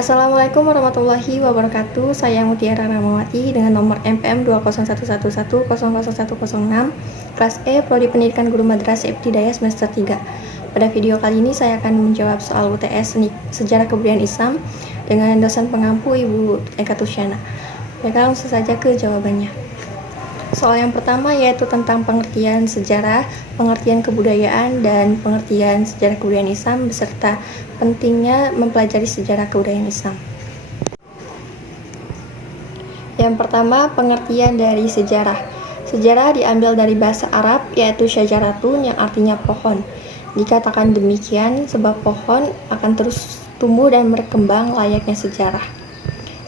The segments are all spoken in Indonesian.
Assalamualaikum warahmatullahi wabarakatuh. Saya Mutiara Ramawati dengan nomor MPM 20111000106, kelas E, Prodi Pendidikan Guru Madrasah Ibtidaiyah semester 3. Pada video kali ini saya akan menjawab soal UTS Sejarah Kebudayaan Islam dengan dosen pengampu Ibu Eka Tusyana. Baiklah, langsung saja ke jawabannya. Soal yang pertama yaitu tentang pengertian sejarah, pengertian kebudayaan, dan pengertian sejarah kebudayaan Islam beserta pentingnya mempelajari sejarah kebudayaan Islam. Yang pertama, pengertian dari sejarah. Sejarah diambil dari bahasa Arab yaitu syajaratun yang artinya pohon. Dikatakan demikian sebab pohon akan terus tumbuh dan berkembang layaknya sejarah.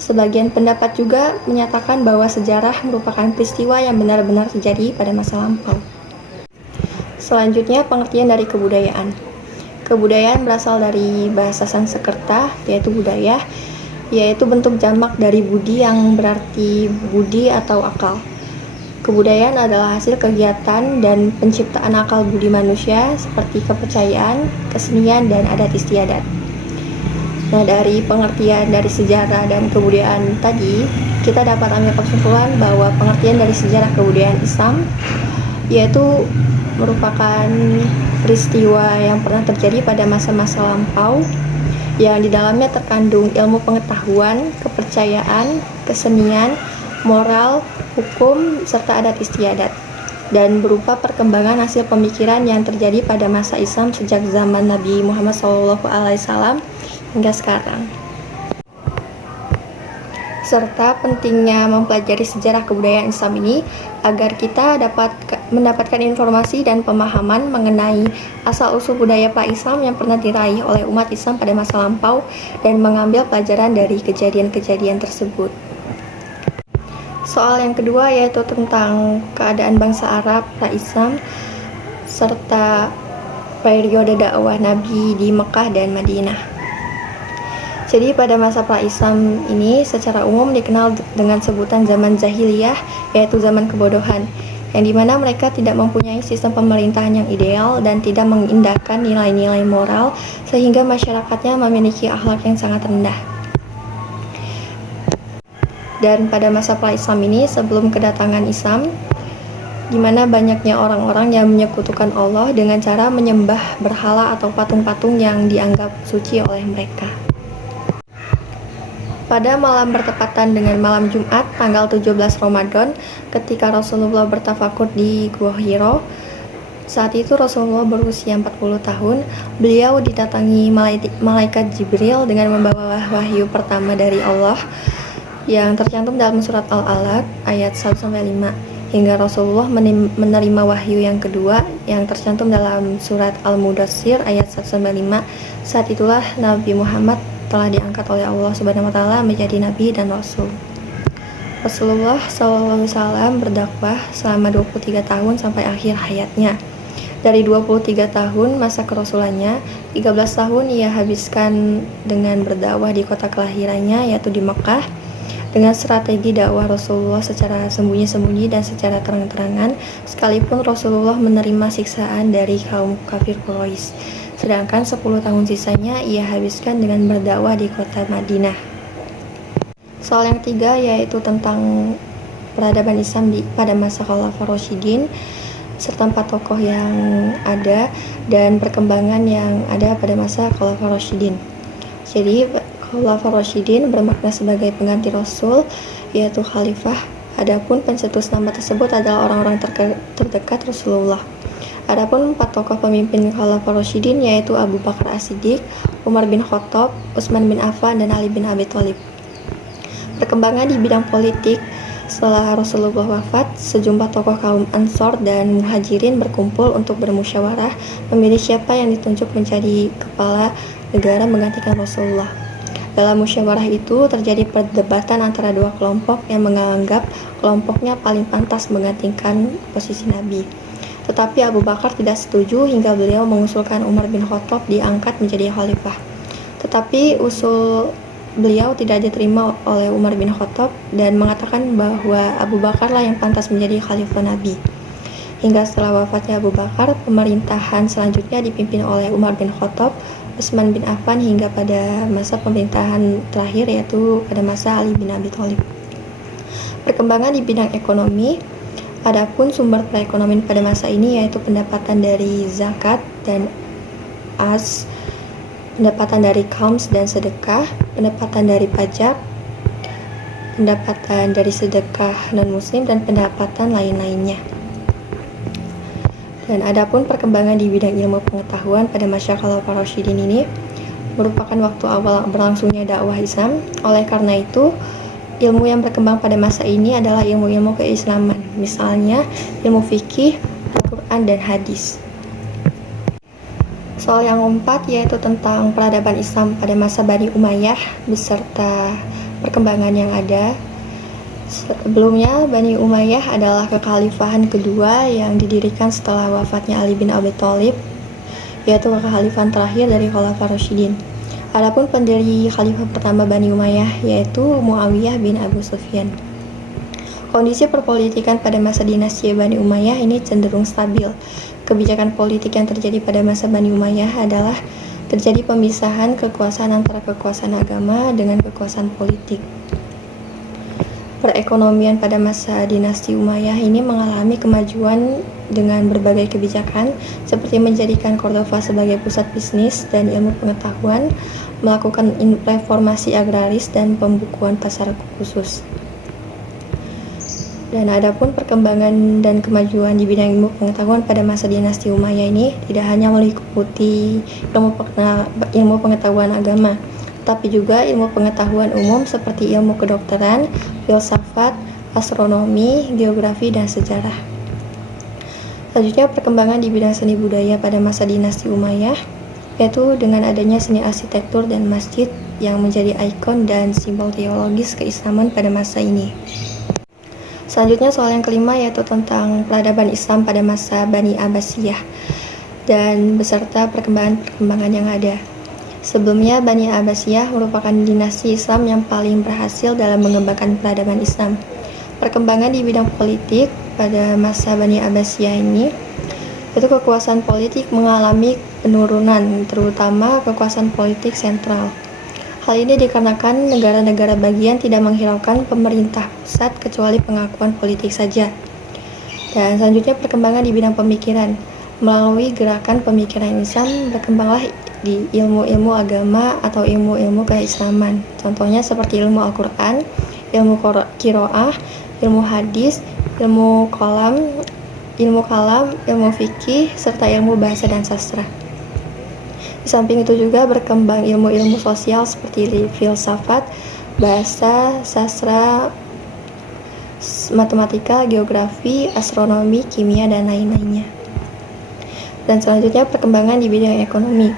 Sebagian pendapat juga menyatakan bahwa sejarah merupakan peristiwa yang benar-benar terjadi pada masa lampau. Selanjutnya, pengertian dari kebudayaan. Kebudayaan berasal dari bahasa Sanskerta, yaitu budaya, yaitu bentuk jamak dari budi yang berarti budi atau akal. Kebudayaan adalah hasil kegiatan dan penciptaan akal budi manusia seperti kepercayaan, kesenian, dan adat istiadat. Nah, dari pengertian dari sejarah dan kebudayaan tadi, kita dapat ambil kesimpulan bahwa pengertian dari sejarah kebudayaan Islam yaitu merupakan peristiwa yang pernah terjadi pada masa-masa lampau yang di dalamnya terkandung ilmu pengetahuan, kepercayaan, kesenian, moral, hukum, serta adat istiadat, dan berupa perkembangan hasil pemikiran yang terjadi pada masa Islam sejak zaman Nabi Muhammad SAW hingga sekarang. Serta pentingnya mempelajari sejarah kebudayaan Islam ini agar kita dapat mendapatkan informasi dan pemahaman mengenai asal-usul budaya pra-Islam yang pernah diraih oleh umat Islam pada masa lampau dan mengambil pelajaran dari kejadian-kejadian tersebut. Soal yang kedua yaitu tentang keadaan bangsa Arab pra-Islam serta periode dakwah Nabi di Mekah dan Madinah. Jadi pada masa pra-Islam ini secara umum dikenal dengan sebutan zaman jahiliyah, yaitu zaman kebodohan, yang dimana mereka tidak mempunyai sistem pemerintahan yang ideal dan tidak mengindahkan nilai-nilai moral sehingga masyarakatnya memiliki akhlak yang sangat rendah. Dan pada masa pra-Islam ini sebelum kedatangan Islam, di mana banyaknya orang-orang yang menyekutukan Allah dengan cara menyembah berhala atau patung-patung yang dianggap suci oleh mereka. Pada malam bertepatan dengan malam Jumat, tanggal 17 Ramadan, ketika Rasulullah bertafakur di Gua Hiro, saat itu Rasulullah berusia 40 tahun, beliau didatangi malaikat Jibril dengan membawa wahyu pertama dari Allah yang tercantum dalam surat Al-Alaq ayat 1-5, hingga Rasulullah menerima wahyu yang kedua yang tercantum dalam surat Al-Mudaththir ayat 1-5. Saat itulah Nabi Muhammad telah diangkat oleh Allah Subhanahu wa taala menjadi nabi dan rasul. Rasulullah SAW berdakwah selama 23 tahun sampai akhir hayatnya. Dari 23 tahun masa kerasulannya, 13 tahun ia habiskan dengan berdakwah di kota kelahirannya yaitu di Mekah dengan strategi dakwah Rasulullah secara sembunyi-sembunyi dan secara terang-terangan, sekalipun Rasulullah menerima siksaan dari kaum kafir Quraisy. Sedangkan 10 tahun sisanya ia habiskan dengan berdakwah di kota Madinah. Soal yang ketiga yaitu tentang peradaban Islam pada masa Khalifah Rasyidin serta 4 tokoh yang ada dan perkembangan yang ada pada masa Khalifah Rasyidin. Jadi Khalifah Rasyidin bermakna sebagai pengganti Rasul yaitu Khalifah. Adapun pencetus nama tersebut adalah orang-orang terdekat Rasulullah. Adapun 4 tokoh pemimpin Khalifah Rasyidin yaitu Abu Bakar As-Siddiq, Umar bin Khattab, Utsman bin Affan, dan Ali bin Abi Thalib. Perkembangan di bidang politik setelah Rasulullah wafat, sejumlah tokoh kaum Ansor dan Muhajirin berkumpul untuk bermusyawarah memilih siapa yang ditunjuk menjadi kepala negara menggantikan Rasulullah. Dalam musyawarah itu terjadi perdebatan antara dua kelompok yang menganggap kelompoknya paling pantas menggantikan posisi Nabi. Tetapi Abu Bakar tidak setuju hingga beliau mengusulkan Umar bin Khattab diangkat menjadi khalifah. Tetapi usul beliau tidak diterima oleh Umar bin Khattab dan mengatakan bahwa Abu Bakarlah yang pantas menjadi khalifah Nabi. Hingga setelah wafatnya Abu Bakar, pemerintahan selanjutnya dipimpin oleh Umar bin Khattab Utsman bin Affan hingga pada masa pemerintahan terakhir yaitu pada masa Ali bin Abi Thalib. Perkembangan di bidang ekonomi, adapun sumber perekonomian pada masa ini yaitu pendapatan dari zakat dan pendapatan dari khams dan sedekah, pendapatan dari pajak, pendapatan dari sedekah non-muslim, dan pendapatan lain-lainnya. Dan adapun perkembangan di bidang ilmu pengetahuan pada masa Khulafaur Rasyidin ini merupakan waktu awal berlangsungnya dakwah Islam. Oleh karena itu, ilmu yang berkembang pada masa ini adalah ilmu-ilmu keislaman, misalnya ilmu fikih, Al-Quran, dan hadis. Soal yang keempat yaitu tentang peradaban Islam pada masa Bani Umayyah beserta perkembangan yang ada. Sebelumnya, Bani Umayyah adalah kekhalifahan kedua yang didirikan setelah wafatnya Ali bin Abi Thalib, yaitu kekhalifahan terakhir dari Khulafaur Rasyidin. Adapun pendiri khalifah pertama Bani Umayyah yaitu Muawiyah bin Abu Sufyan. Kondisi perpolitikan pada masa dinasti Bani Umayyah ini cenderung stabil. Kebijakan politik yang terjadi pada masa Bani Umayyah adalah terjadi pemisahan kekuasaan antara kekuasaan agama dengan kekuasaan politik. Perekonomian pada masa dinasti Umayyah ini mengalami kemajuan dengan berbagai kebijakan seperti menjadikan Cordova sebagai pusat bisnis dan ilmu pengetahuan, melakukan reformasi agraris dan pembukuan pasar khusus. Dan adapun perkembangan dan kemajuan di bidang ilmu pengetahuan pada masa dinasti Umayyah ini tidak hanya meliputi ilmu pengetahuan agama, tapi juga ilmu pengetahuan umum seperti ilmu kedokteran, filsafat, astronomi, geografi, dan sejarah. Selanjutnya, perkembangan di bidang seni budaya pada masa dinasti Umayyah, yaitu dengan adanya seni arsitektur dan masjid yang menjadi ikon dan simbol teologis keislaman pada masa ini. Selanjutnya, soal yang kelima yaitu tentang peradaban Islam pada masa Bani Abbasiyah dan beserta perkembangan-perkembangan yang ada. Sebelumnya, Bani Abbasiyah merupakan dinasti Islam yang paling berhasil dalam mengembangkan peradaban Islam. Perkembangan di bidang politik pada masa Bani Abbasiyah ini, itu kekuasaan politik mengalami penurunan, terutama kekuasaan politik sentral. Hal ini dikarenakan negara-negara bagian tidak menghiraukan pemerintah pusat kecuali pengakuan politik saja. Dan selanjutnya, perkembangan di bidang pemikiran. Melalui gerakan pemikiran Islam, berkembanglah di ilmu-ilmu agama atau ilmu-ilmu keislaman. Contohnya seperti ilmu Al-Quran, ilmu qiraah, ilmu hadis, ilmu kalam, ilmu fikih, serta ilmu bahasa dan sastra. Di samping itu juga berkembang ilmu-ilmu sosial seperti filsafat, bahasa, sastra, matematika, geografi, astronomi, kimia, dan lain-lainnya. Dan selanjutnya perkembangan di bidang ekonomi,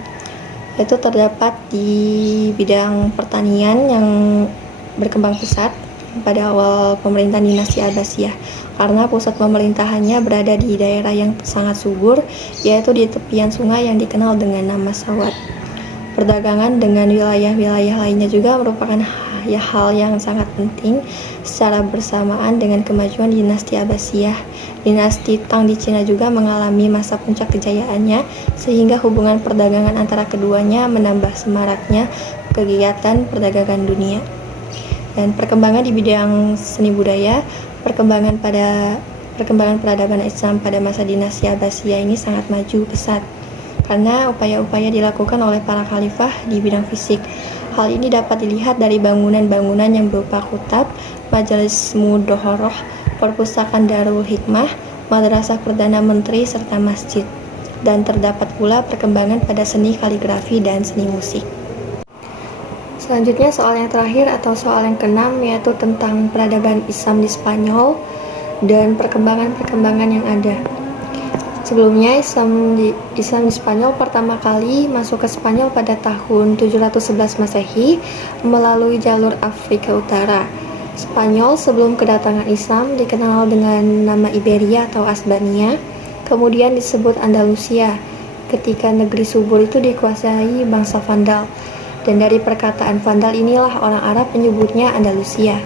yaitu terdapat di bidang pertanian yang berkembang pesat pada awal pemerintahan dinasti Abbasiyah, karena pusat pemerintahannya berada di daerah yang sangat subur, yaitu di tepian sungai yang dikenal dengan nama Sawat. Perdagangan dengan wilayah-wilayah lainnya juga merupakan hal yang sangat penting. Secara bersamaan dengan kemajuan dinasti Abbasiyah, dinasti Tang di Cina juga mengalami masa puncak kejayaannya, sehingga hubungan perdagangan antara keduanya menambah semaraknya kegiatan perdagangan dunia. Dan perkembangan di bidang seni budaya, perkembangan peradaban Islam pada masa dinasti Abbasiyah ini sangat maju pesat karena upaya-upaya dilakukan oleh para khalifah di bidang fisik. Hal ini dapat dilihat dari bangunan-bangunan yang berupa kutab, majelis mudhahoroh, perpustakaan Darul Hikmah, madrasah Perdana Menteri, serta masjid. Dan terdapat pula perkembangan pada seni kaligrafi dan seni musik. Selanjutnya, soal yang terakhir atau soal yang keenam yaitu tentang peradaban Islam di Spanyol dan perkembangan-perkembangan yang ada. Sebelumnya, Islam di Spanyol pertama kali masuk ke Spanyol pada tahun 711 Masehi melalui jalur Afrika Utara. Spanyol sebelum kedatangan Islam dikenal dengan nama Iberia atau Asbania, kemudian disebut Andalusia ketika negeri subur itu dikuasai bangsa Vandal. Dan dari perkataan Vandal inilah orang Arab menyebutnya Andalusia.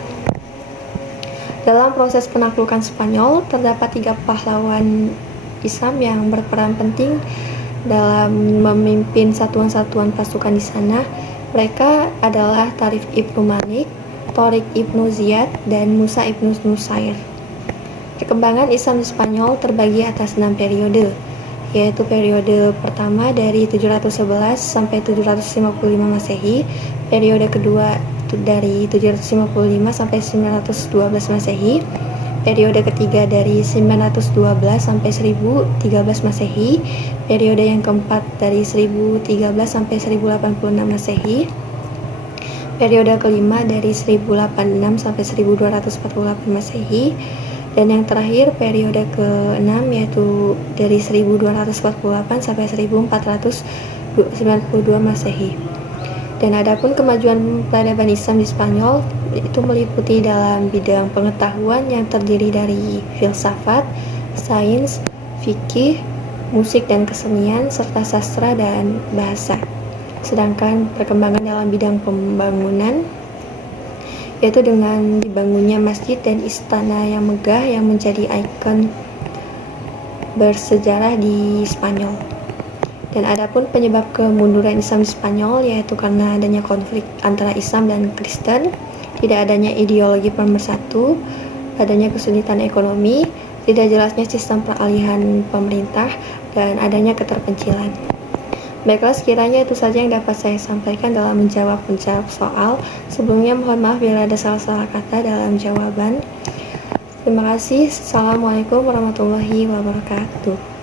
Dalam proses penaklukan Spanyol, terdapat 3 pahlawan Islam yang berperan penting dalam memimpin satuan-satuan pasukan di sana. Mereka adalah Tarif Ibnu Malik, Torik Ibnu Ziyad, dan Musa Ibnu Nusair. Perkembangan Islam di Spanyol terbagi atas 6 periode, yaitu periode pertama dari 711 sampai 755 Masehi, periode kedua dari 755 sampai 912 Masehi, periode ketiga dari 912 sampai 1013 Masehi, periode yang keempat dari 1013 sampai 1086 Masehi, periode kelima dari 1086 sampai 1248 Masehi, dan yang terakhir periode ke-6 yaitu dari 1248 sampai 1492 Masehi. Dan adapun kemajuan peradaban Islam di Spanyol itu meliputi dalam bidang pengetahuan yang terdiri dari filsafat, sains, fikih, musik dan kesenian, serta sastra dan bahasa. Sedangkan perkembangan dalam bidang pembangunan yaitu dengan dibangunnya masjid dan istana yang megah yang menjadi ikon bersejarah di Spanyol. Dan adapun penyebab kemunduran Islam di Spanyol yaitu karena adanya konflik antara Islam dan Kristen, tidak adanya ideologi pemersatu, adanya kesulitan ekonomi, tidak jelasnya sistem peralihan pemerintah, dan adanya keterpencilan. Baiklah, sekiranya itu saja yang dapat saya sampaikan dalam menjawab soal. Sebelumnya mohon maaf bila ada salah-salah kata dalam jawaban. Terima kasih. Assalamualaikum warahmatullahi wabarakatuh.